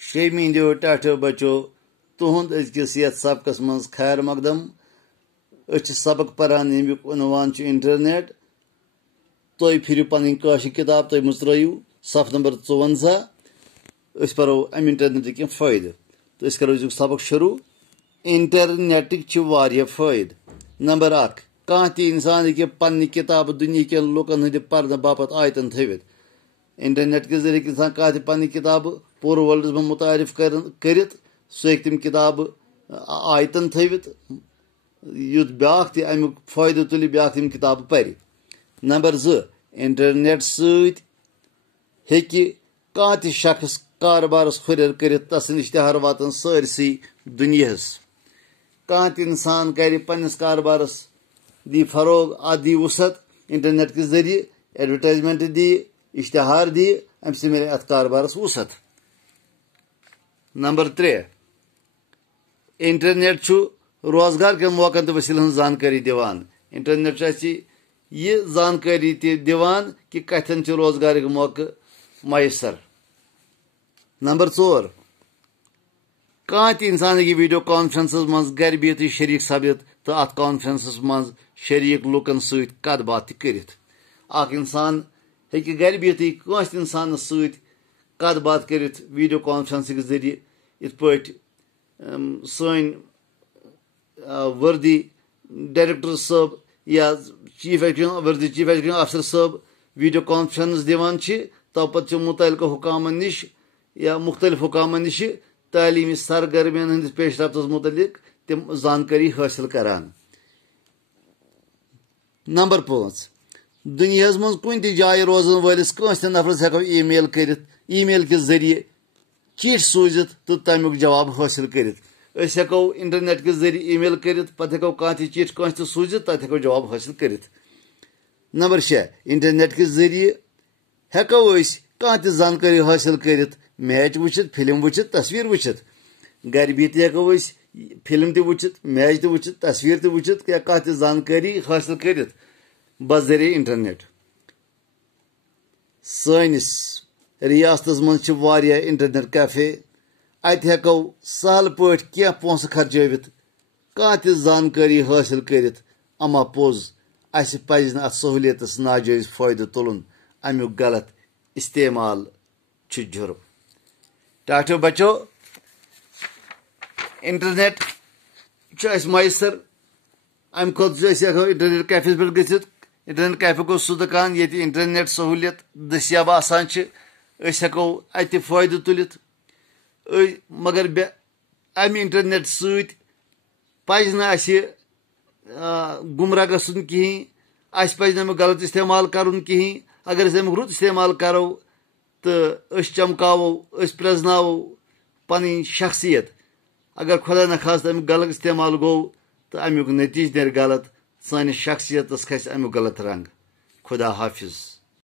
शेमिंदो टाठो बचो तुहद अजकिस यथ सबकस मज खैर मकदम सबक परान यमुक उनवान इंटरनेट तुम फिर पन किताब तुम मुत्रयू सफ नंबर 54 परो अम इंटरनेट की फायदे तो करो सबक शुरू इंटरनेट फायद नंबर 1 कह इंसान हे पन किताब दुनिया के लुकन हंद पर्द बापत आयतन थवित इंटरनेट के जरिए इंसान कह पन किताब पूरे वर्ल्ड में मुतारिफ कर सह तम किताब आयतन थवित युत ब्या अमुक फायदे तुल ब्या तम किताब पर नंबर 2 इंटरनेट सह शख्स कारबारस हुरर कर तसन इश्तहार वातन सरसी दुनियास कह इंसान कर पन्नस कारबारस दी फरोग दी वसत इंटरनेट के जरिए एडवर्टाइजमेंट दी इश्तहार दी अम से मिले अत कारबारस वसत नंबर 3 इंटरनेट रोजगार के मौकन तो वसीलन जानकारी दिवान इंटरनेट ये जानकारी दिवान कि कथन रोजगार के मौके मैसर नंबर 4 कह इंसान वीडियो कॉन्फ्रेंस मज गर बिहत शरीक सपदित तो अत कॉन्फ्रेंस मज शरीक लुकन सत कत बात कर इंसान हे गर बिहत कंस इंसान सत कत बात कर वीडियो कॉन्फ्रेंस के जरिए इत पे सन वर्दी डायरेक्टर साहब या चीफ एग्जीक्यूटिव अफसर साहब वीडियो कॉन्फ्रेंस दिवान तौपत मुतलका हुकामन निश या मुख्तलिफ हुकामन निश तालीमी सरगर्मियन हंदिस पेशरफ्तस मुतलिक तम जानकारी हासिल करान नंबर 5 दुनिया मज कुन जाय रोजन वलिस कंस नफरस हेको ईमेल कर ईमेल के जरिए चिठ सूजित तो तमुक जवाब हासिल कर हेको इंटरनेट के जरिए ईमेल कर पे हेको कह चिठ कंस सूजित तथ हेको जवाब हासिल कर नंबर 6 इंटरनेट के जरिए हेको कह जानकारी हासिल कर मैच वुचित फिल्म वुचित तस्वीर वुचित गर बिहत हेको फिल्म वुचित मैच वुचित तस्वीर वुचित या कह जानकारी हासिल कर बजरिए इंटरनेट सनिस रियासत मज इंटरनेट कैफे अत हेको सहल पे क्या पोस खर्चवित कह जानकारी हासिल कर अमा पोज अस पज अत सहूलियत नाजायज फायदे तुलन अमुक गलत इस्तेमाल जुर्म टाठो बचो इंटरनेट मैसर अम खुद इंटरनेट कैफे पे गथित इंटरनेट कैफे को सह दुकान ये इंटरनेट सहूलियत दस्याब आसान हेको अत फायदे तुलित मगर अम इंटरनेट सज गुमराह गसन कहें पज गलत इस्तेमाल कर कहें अगर अमुक रुत इस्तेमाल करो तो चमकावो प्रजनावो पन शख्सियत अगर खुदा न खास अमुक गलत इस्तेमाल गो तो अमुक नतीज नेर गलत सानिस शख्सियत खस अमुक गलत रंग खुदा हाफिज।